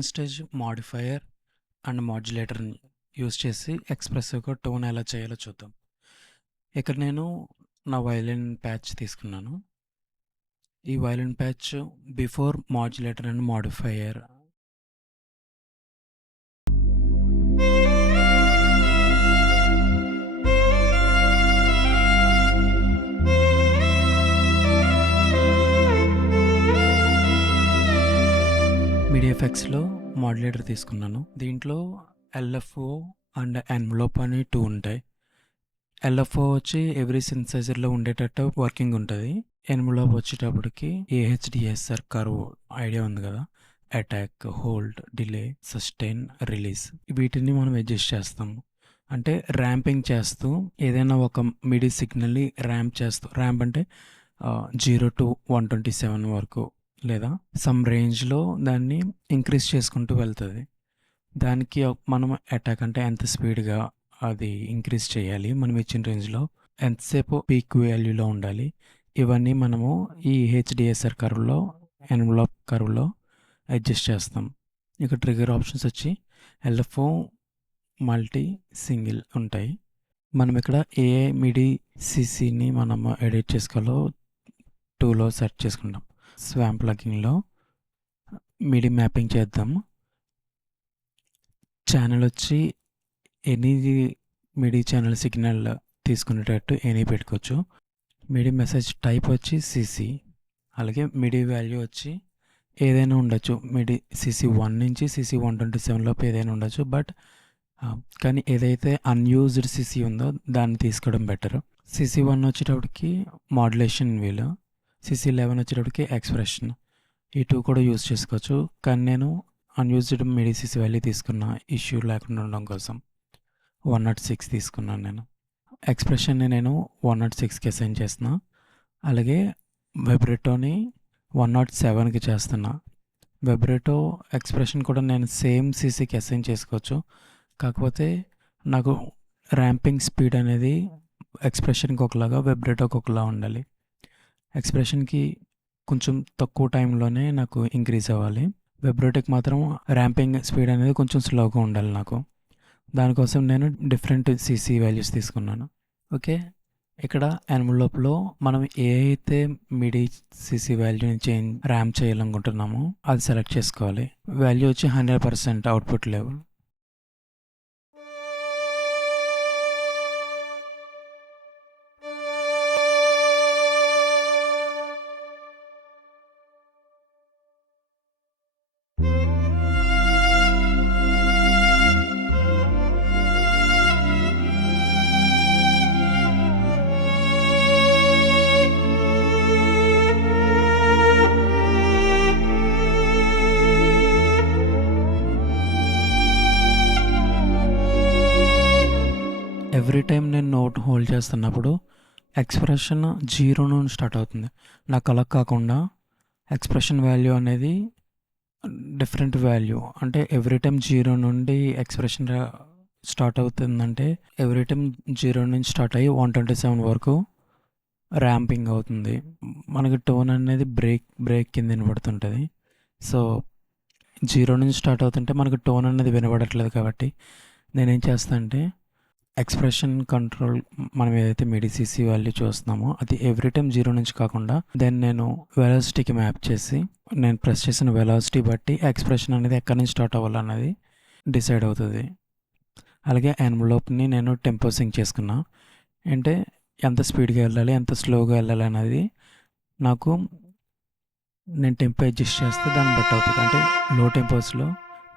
Second stage modifier and మాడ్యులేటర్ని use చేసి ఎక్స్ప్రెసివ్గా టోన్ ఎలా చేయాలో చూద్దాం. ఇక్కడ నేను నా వయలిన్ ప్యాచ్ తీసుకున్నాను. ఈ violin patch before modulator and modifier media ఎఫెక్ట్స్లో మాడ్యులేటర్ తీసుకున్నాను. దీంట్లో ఎల్ఎఫ్ఓ అండ్ ఎన్వలప్ అని 2 ఉంటాయి. ఎల్ఎఫ్ఓ వచ్చి ఎవ్రీ సింథసైజర్లో ఉండేటట్టు వర్కింగ్ ఉంటుంది. ఎన్వలప్ వచ్చేటప్పటికి ఏహెచ్డిఎస్ఆర్ కర్వ్ ఐడియా ఉంది కదా, attack, hold, delay, sustain, release, వీటిని మనం అడ్జస్ట్ చేస్తాము. అంటే ర్యాంపింగ్ చేస్తూ ఏదైనా ఒక మిడి సిగ్నల్ని ర్యాంప్ చేస్తూ, ర్యాంప్ అంటే 0 to 127 వరకు లేదా సమ్ రేంజ్లో దాన్ని ఇంక్రీజ్ చేసుకుంటూ వెళ్తుంది. దానికి మనం అటాక్ అంటే ఎంత స్పీడ్గా అది ఇంక్రీజ్ చేయాలి, మనం ఇచ్చిన రేంజ్లో ఎంతసేపు పీక్ వాల్యూలో ఉండాలి, ఇవన్నీ మనము ఈ హెచ్డిఎస్ఆర్ కర్వ్లో, ఎన్వలప్ కర్వ్లో అడ్జస్ట్ చేస్తాం. ఇక ట్రిగర్ ఆప్షన్స్ వచ్చి ఎల్ఎఫ్ఓ, మల్టీ, సింగిల్ ఉంటాయి. మనం ఇక్కడ ఏ మిడి సిసిని మనం ఎడిట్ చేసుకోవాలో 2లో సెట్ చేసుకుంటాం. స్వామ్ ప్లగిన్లో మిడి మ్యాపింగ్ చేద్దాము. ఛానల్ వచ్చి ఎనీ మిడి ఛానల్ సిగ్నల్ తీసుకునేటట్టు ఎనీ పెట్టుకోవచ్చు. మిడి మెసేజ్ టైప్ వచ్చి సిసి, అలాగే మిడి వాల్యూ వచ్చి ఏదైనా ఉండొచ్చు. మిడి సిసి 1 నుంచి సిసి 127 లోపు ఏదైనా ఉండొచ్చు. బట్ కానీ ఏదైతే అన్యూజ్డ్ సిసి ఉందో దాన్ని తీసుకోవడం బెటర్. సిసి 1 వచ్చేటప్పటికి మాడ్యులేషన్ వీల్, సిసి 11 వచ్చేటప్పటికి ఎక్స్ప్రెషన్. ఈ 2 కూడా యూజ్ చేసుకోవచ్చు. కానీ నేను అన్యూజ్డ్ మిడి సిసి వాల్యూ తీసుకున్న, ఇష్యూ లేకుండా ఉండడం కోసం 106 తీసుకున్నాను. నేను ఎక్స్ప్రెషన్ని నేను 106కి అసైన్ చేస్తున్నా. అలాగే వెబ్రెటోని 107కి చేస్తున్నా. వెబ్రెటో ఎక్స్ప్రెషన్ కూడా నేను సేమ్ సీసీకి అసైన్ చేసుకోవచ్చు. కాకపోతే నాకు ర్యాంపింగ్ స్పీడ్ అనేది ఎక్స్ప్రెషన్కి ఒకలాగా, వెబ్రెటోకి ఒకలా ఉండాలి. ఎక్స్ప్రెషన్కి కొంచెం తక్కువ టైంలోనే నాకు ఇంక్రీజ్ అవ్వాలి. వెబ్రెటోకి మాత్రం ర్యాంపింగ్ స్పీడ్ అనేది కొంచెం స్లోగా ఉండాలి నాకు. దానికోసం నేను డిఫరెంట్ సీసీ వాల్యూస్ తీసుకున్నాను. ఓకే, ఇక్కడ ఎన్వలప్లో మనం ఏ అయితే మిడి సిసి వాల్యూని ర్యాంప్ చేయాలనుకుంటున్నామో అది సెలెక్ట్ చేసుకోవాలి. వాల్యూ వచ్చి 100% అవుట్పుట్ లెవెల్. ఎవ్రీ టైం నేను నోట్ హోల్డ్ చేస్తున్నప్పుడు ఎక్స్ప్రెషన్ 0 నుండి స్టార్ట్ అవుతుంది. నాకు అలా కాకుండా ఎక్స్ప్రెషన్ వాల్యూ అనేది డిఫరెంట్ వాల్యూ. అంటే ఎవ్రీ టైం 0 నుండి ఎక్స్ప్రెషన్ స్టార్ట్ అవుతుందంటే ఎవ్రీ టైం 0 నుంచి స్టార్ట్ అయ్యి 127 వరకు ర్యాంపింగ్ అవుతుంది. మనకి టోన్ అనేది బ్రేక్ కింద వినబడుతుంటుంది. సో 0 నుంచి స్టార్ట్ అవుతుంటే మనకు టోన్ అనేది వినబడట్లేదు. కాబట్టి నేనేం చేస్తాను అంటే ఎక్స్ప్రెషన్ కంట్రోల్, మనం ఏదైతే మిడి సిసి వాల్యూ చూస్తున్నామో అది ఎవ్రీ టైం 0 నుంచి కాకుండా దెన్ నేను వెలాసిటీకి మ్యాప్ చేసి, నేను ప్రెస్ చేసిన వెలాసిటీ బట్టి ఎక్స్ప్రెషన్ అనేది ఎక్కడి నుంచి స్టార్ట్ అవ్వాలన్నది డిసైడ్ అవుతుంది. అలాగే ఎన్వలప్ని నేను టెంపో సింక్ చేసుకున్నా. అంటే ఎంత స్పీడ్గా వెళ్ళాలి, ఎంత స్లోగా వెళ్ళాలి అనేది నాకు నేను టెంపో అడ్జస్ట్ చేస్తే దాన్ని బట్టి అవుతుంది. అంటే లో టెంపోస్లో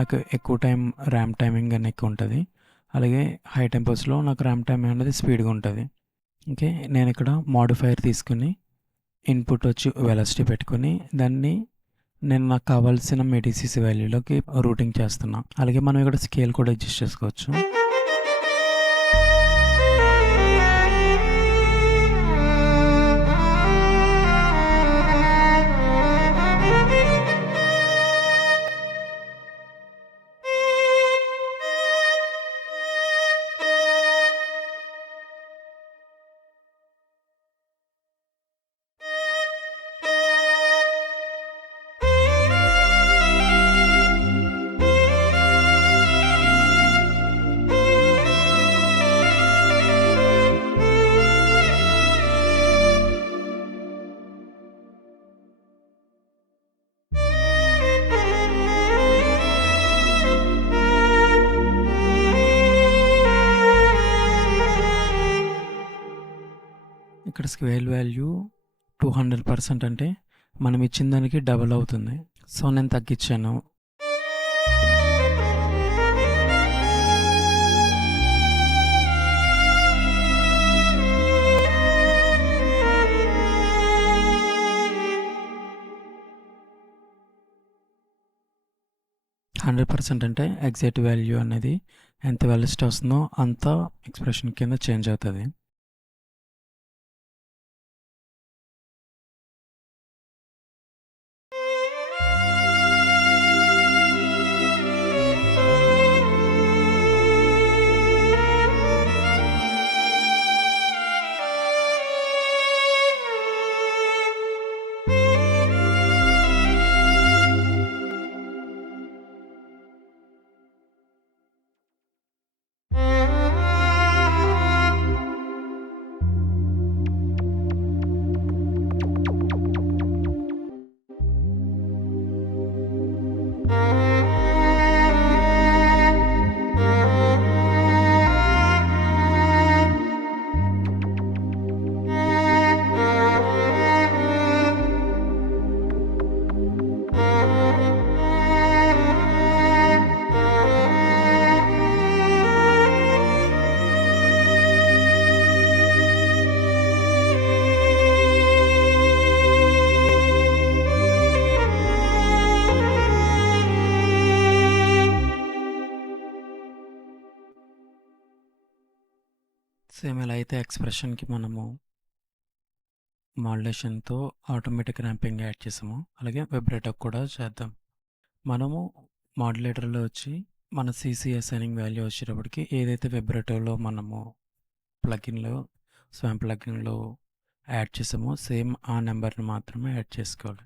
నాకు ఎక్కువ టైం ర్యామ్ టైమింగ్ అని ఎక్కువ ఉంటుంది. అలాగే హై టెంపోస్లో నాకు ర్యామ్ టైం అనేది స్పీడ్గా ఉంటుంది. ఓకే, నేను ఇక్కడ మాడిఫైయర్ తీసుకుని ఇన్పుట్ వచ్చి వెలాసిటీ పెట్టుకుని దాన్ని నేను నాకు కావాల్సిన మిడిసిసి వాల్యూలోకి రూటింగ్ చేస్తున్నా. అలాగే మనం ఇక్కడ స్కేల్ కూడా అడ్జస్ట్ చేసుకోవచ్చు. ఇక్కడ స్కేల్ వాల్యూ 200% అంటే మనం ఇచ్చిన దానికి డబుల్ అవుతుంది. సో నేను తగ్గించాను. హండ్రెడ్ పర్సెంట్ అంటే ఎగ్జాక్ట్ వాల్యూ అనేది ఎంత వెలిస్ట్ వస్తుందో అంత ఎక్స్ప్రెషన్ కింద చేంజ్ అవుతుంది. సేమ్ ఎలా అయితే ఎక్స్ప్రెషన్కి మనము మాడ్యులేషన్తో ఆటోమేటిక్ ర్యాంపింగ్ యాడ్ చేసాము, అలాగే వైబ్రేటర్ కూడా చేద్దాం. మనము మాడ్యులేటర్లో వచ్చి మన సీసీ అసైనింగ్ వాల్యూ వచ్చేటప్పటికి ఏదైతే వైబ్రేటర్లో మనము ప్లగిన్లో స్వామ్ ప్లగిన్లో యాడ్ చేసామో సేమ్ ఆ నెంబర్ని మాత్రమే యాడ్ చేసుకోవాలి.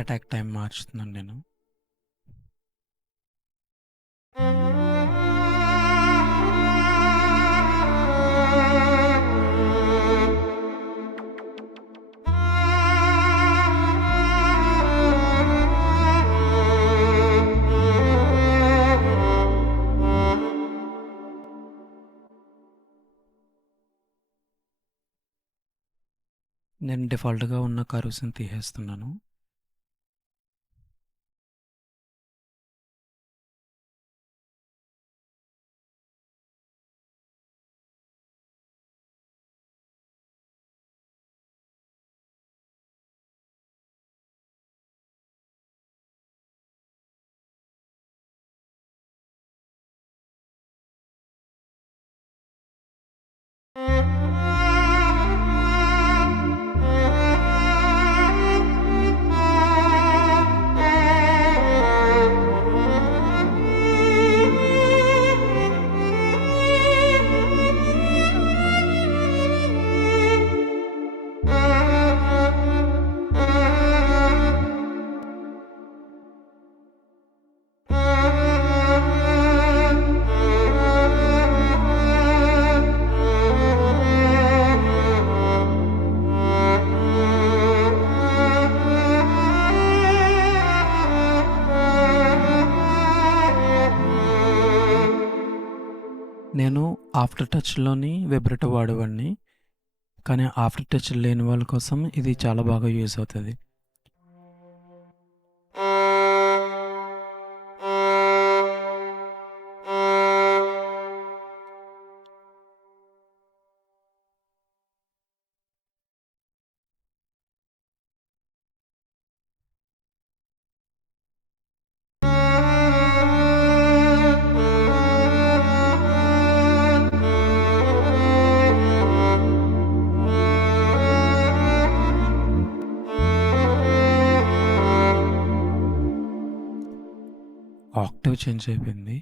అటాక్ టైం మార్చుతున్నాను నేను. నేను డిఫాల్ట్గా ఉన్న కర్వ్స్ని తీసేస్తున్నాను. నేను ఆఫ్టర్ టచ్లోని వైబ్రేటర్ వాడేవాడిని, కానీ ఆఫ్టర్ టచ్ లేని వాళ్ళ కోసం ఇది చాలా బాగా యూజ్ అవుతుంది. ఆక్టేవ్ చేంజ్ అయిపోయింది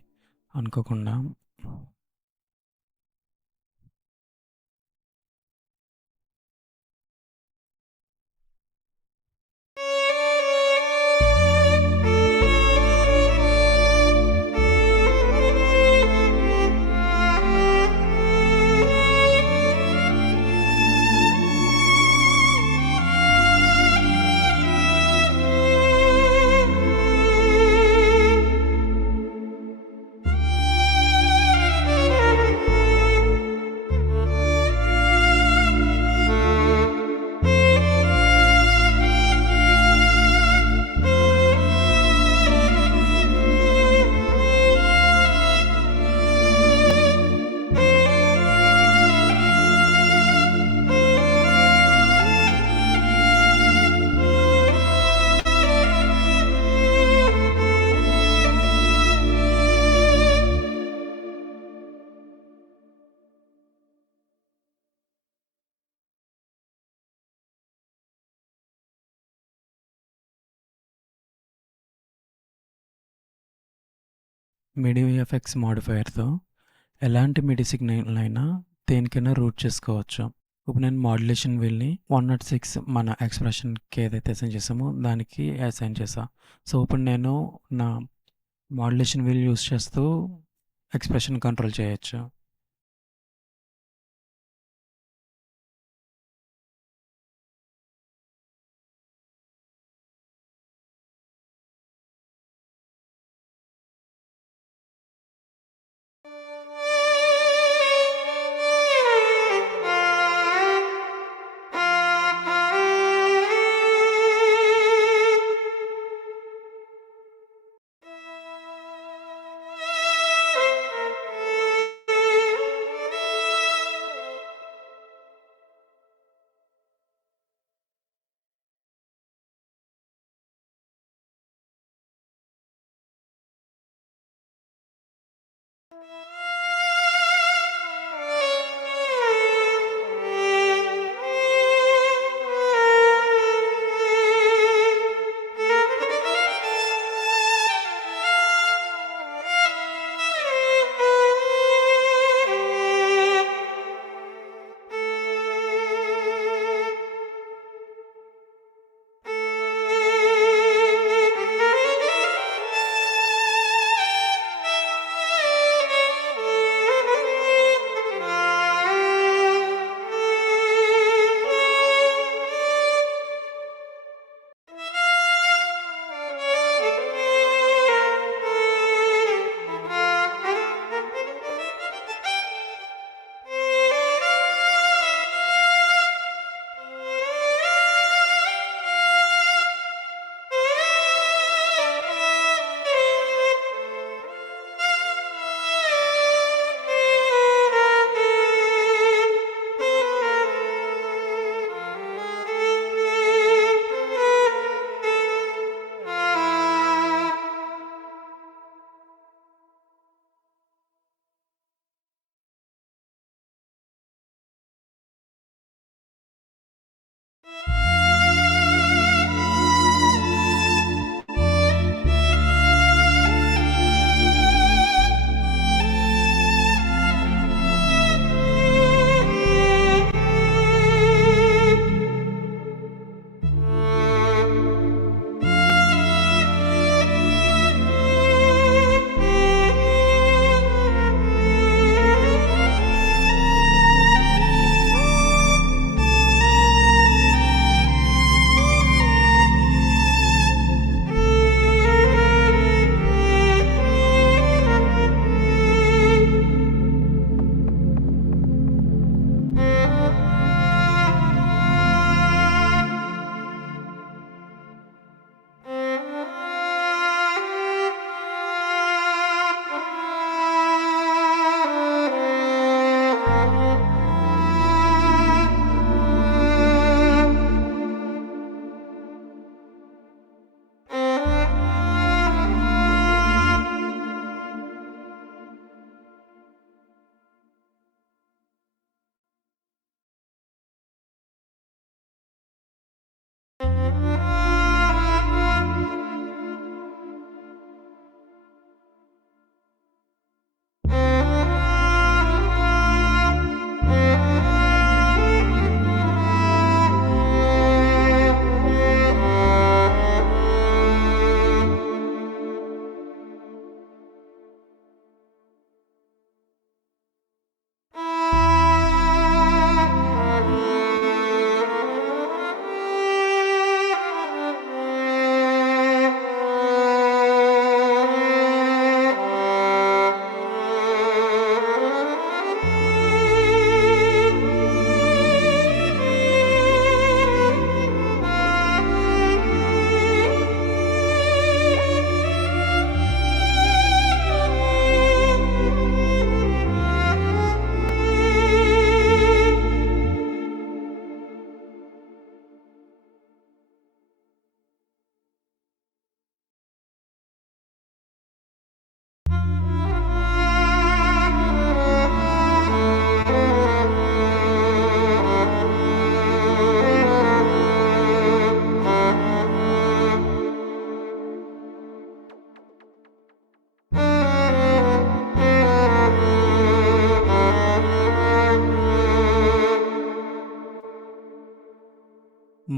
అనుకోకుండా. మిడి ఎఫెక్ట్స్ మాడిఫైయర్తో ఎలాంటి మిడి సిగ్నల్ అయినా దేనికైనా రూట్ చేసుకోవచ్చు. ఇప్పుడు నేను మాడ్యులేషన్ వీల్ని 106 మన ఎక్స్ప్రెషన్కి ఏదైతే అసైన్ చేసామో దానికి అసైన్ చేసా. సో ఇప్పుడు నేను నా మాడ్యులేషన్ వీల్ యూస్ చేస్తూ ఎక్స్ప్రెషన్ కంట్రోల్ చేయొచ్చు.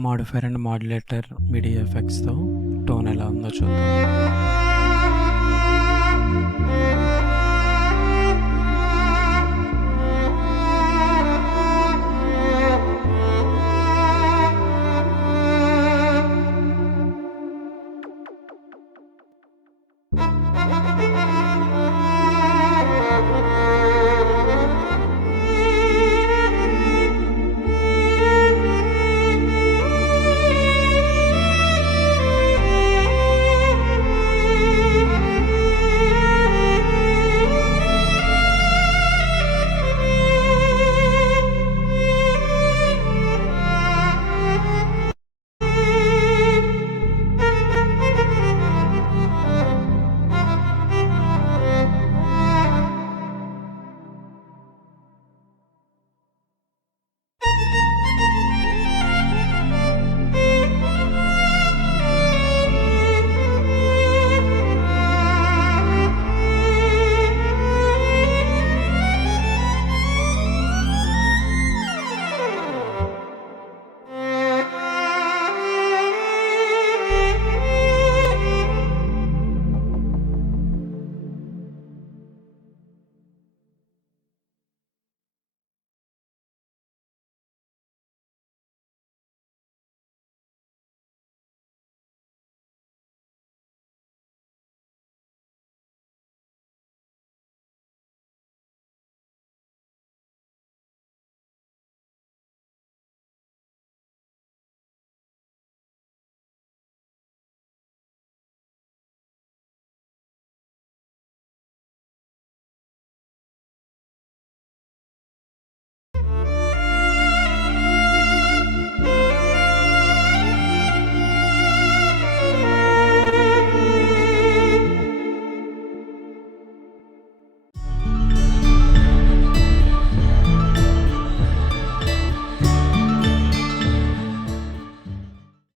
మాడిఫైర్ అండ్ మాడ్యులేటర్ మిడి ఎఫెక్ట్స్తో టోన్ ఎలా ఉందో చూద్దాం.